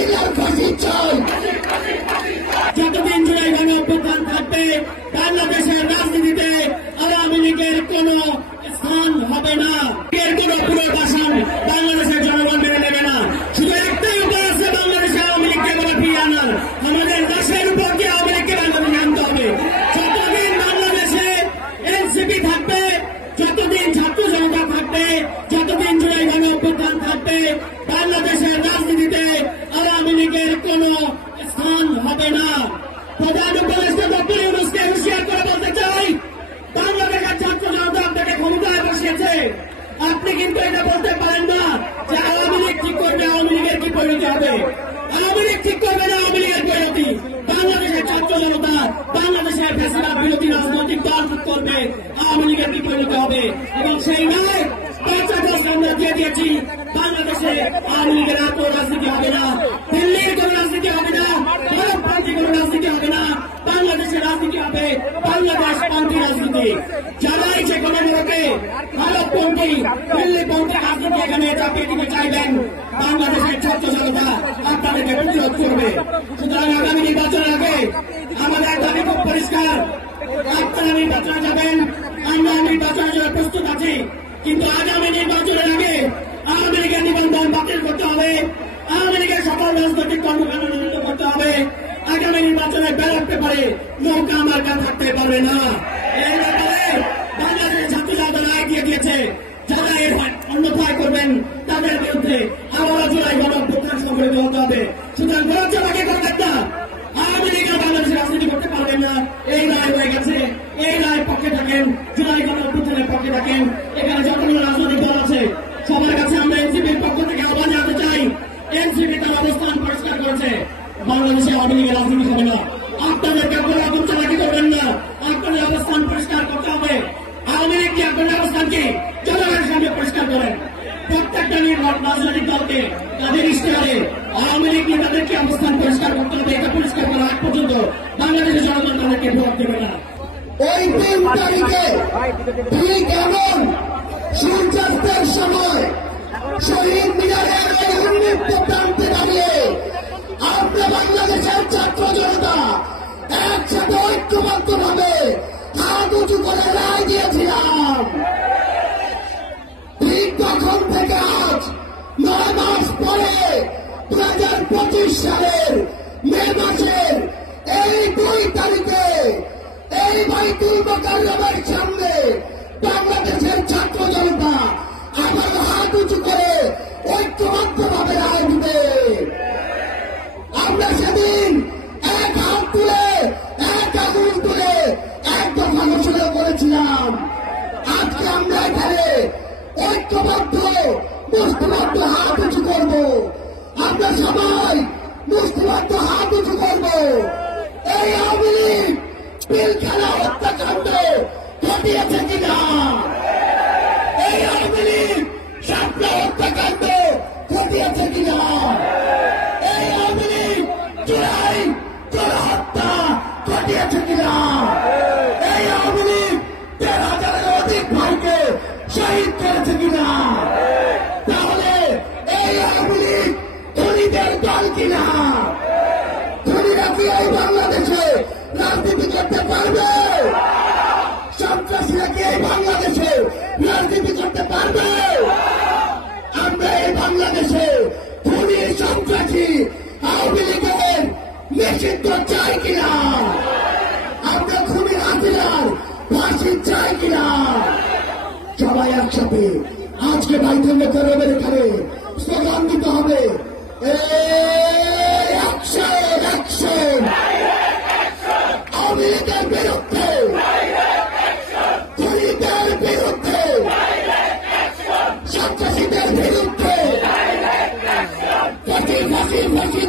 হাসিনার ফাঁসি চাই। যতদিন জুলাই গণ অভ্যুত্থান থাকবে বাংলাদেশের রাজনীতিতে আওয়ামী লীগের কোন স্থান হবে না, এর কোন পুনর্বাসন বাংলাদেশের জনগণ মেনে নেবে না। শুধু একটাই উপায় আছে বাংলাদেশে আওয়ামী লীগকে বলে ফিরিয়ে আনার, আমাদের দেশের উপর দিয়ে আওয়ামী লীগকে বাংলাদেশে আনতে হবে। যতদিন বাংলাদেশে এনসিপি থাকবে, যতদিন ছাত্র জনতা থাকবে, যতদিন জুলাই গণ অভ্যুত্থান থাকবে বাংলাদেশের রাজনীতিতে আওয়ামী লীগের কোন স্থান হবে না। প্রধান উপদেষ্টা ডক্টর ইউনূসকে হুঁশিয়ার করে বলতে চাই, বাংলাদেশের ছাত্র জনতা আপনাকে ক্ষমতায় বসিয়েছে, আপনি কিন্তু এটা বলতে পারেন না যে আওয়ামী লীগ ঠিক করবে আওয়ামী লীগের কি পরিণতি হবে। আওয়ামী লীগ ঠিক করবে না আওয়ামী লীগের পরিণতি, বাংলাদেশের ছাত্র জনতা বাংলাদেশের ফ্যাসিবাদ বিরোধী রাজনৈতিক দল ঠিক করবে আওয়ামী লীগের কি পরিণতি হবে। এবং সেই নয় 5 আগস্ট আমরা দিয়ে দিয়েছি, বাংলাদেশে আওয়ামী লীগের আর কোন রাজনীতি হবে না, দিল্লির কোন রাজনীতি হবে না, ভারতপন্থী কোন রাজনীতি হবে না, বাংলাদেশের রাজনীতি হবে বাংলাদেশপন্থী রাজনীতি। যারাই যে কোনো মূলকে ভারতপন্থী দিল্লিপন্থী রাজনীতি এখানে চাপিয়ে দিতে চাইবেন বাংলাদেশের ছাত্র জনতা আপনাদেরকে প্রতিরোধ করবে। সুতরাং আগামী নির্বাচনের আগে আমাদের দাবি খুব পরিষ্কার, আপনারা নির্বাচনে যাবেন, আমরা নির্বাচনের জন্য প্রস্তুত আছি, কিন্তু আগামী নির্বাচনের আগে আওয়ামী লীগের নিবন্ধন বাতিল করতে হবে, আওয়ামী লীগের সকল রাজনৈতিক কর্মকাণ্ড নিষিদ্ধ করতে হবে। আগামী নির্বাচনে ব্যালট পেপারে নৌকা মার্কা থাকতে পারবে না। এর ব্যাপারে বাংলাদেশের ছাত্র জনতা রায় দিয়ে দিয়েছে, যারা এর অন্যথায় করবেন তাদের বিরুদ্ধে আবারও জুলাই গণ অভ্যুত্থান সংগঠিত হতে হবে। সুতরাং গণজমাকে করবেন না, আওয়ামী লীগের বাংলাদেশে রাজনীতি করতে পারবেন না। এই রায় হয়ে গেছে, এই রায় পক্ষে থাকেন, জুলাই গণ অভ্যুত্থানের পক্ষে থাকেন। এখানে যতগুলো রাজনৈতিক দল আছে সবার কাছে আমরা এনসিপির পক্ষ থেকে আহ্বান জানাতে চাই, এনসিপি তার অবস্থান পরিষ্কার করেছে, বাংলাদেশে আওয়ামী লীগের রাজনীতি হবে না। আপনাদেরকে কোনো রকম চালাকি করবেন না, আপনাদের অবস্থান পরিষ্কার করতে হবে। আওয়ামী লীগ কি আপনাদের অবস্থান কি জনগণের সামনে পরিষ্কার করেন। প্রত্যেকটা রাজনৈতিক দলকে তাদের ইশতেহারে আওয়ামী লীগ নেতাদের কি অবস্থান পরিষ্কার করতে হবে, এটা পরিষ্কার করা আগ পর্যন্ত বাংলাদেশের জনগণ তাদেরকে ভোট দেবে না। ওই 3 তারিখে ঠিক এমন সূর্যাস্তের সময় শহীদ মিনারের এই উন্মুক্ত প্রান্তে দাঁড়িয়ে আমরা বাংলাদেশের ছাত্র জনতা একসাথে ঐক্যবদ্ধভাবে হাত উঁচু করে রায় দিয়েছিলাম। ঠিক তখন থেকে আজ 9 মাস পরে 2025 সালের মে মাসের এই 2 তারিখে এই বাইতুল মোকাররমের সামনে বাংলাদেশের ছাত্র জনতা আবার হাত উঁচু করে ঐক্যবদ্ধভাবে রায় দিবে। আমরা সেদিন এক হাত তুলে এক আঙুল তুলে এক দফা ঘোষণা করেছিলাম। আজকে আমরা এখানে ঐক্যবদ্ধ মুষ্টিবদ্ধ হাত উঁচু করব, আমরা সবাই মুষ্টিবদ্ধ হাত উঁচু করব। এই আওয়ামী লীগ পিলখানা হত্যাকাণ্ড ঘটিয়েছে কিনা, এই আওয়ামী লীগ শাপলা হত্যাকাণ্ড ঘটিয়েছে কিনা, এই আওয়ামী লীগ জুলাই গণহত্যা ঘটিয়েছে কিনা, এই আওয়ামী লীগ 13,000-এর অধিক ভাইকে শহীদ করেছে কিনা। তাহলে এই আওয়ামী লীগ ধনীদের দল কিনা? ধনীরা কি এই বাংলাদেশে রাজনীতি করতে পারবে? সন্ত্রাসীরা কি এই বাংলাদেশে রাজনীতি করতে পারবে? আমরা এই বাংলাদেশে ধনী সন্ত্রাসী আওয়ামী লীগের নিষিদ্ধ চাই কিনা? আমরা খুনি হাসিনার ফাঁসি চাই কিনা? সবাই একসাথে আজকে বাইতুল মোকাররমের এখানে স্লোগান দিতে হবে, অ্যাকশন অ্যাকশন আওয়ামী লীগের বিরুদ্ধে, খুনিদের বিরুদ্ধে, সন্ত্রাসীদের বিরুদ্ধে, ফাঁসি ফাঁসি ফাঁসি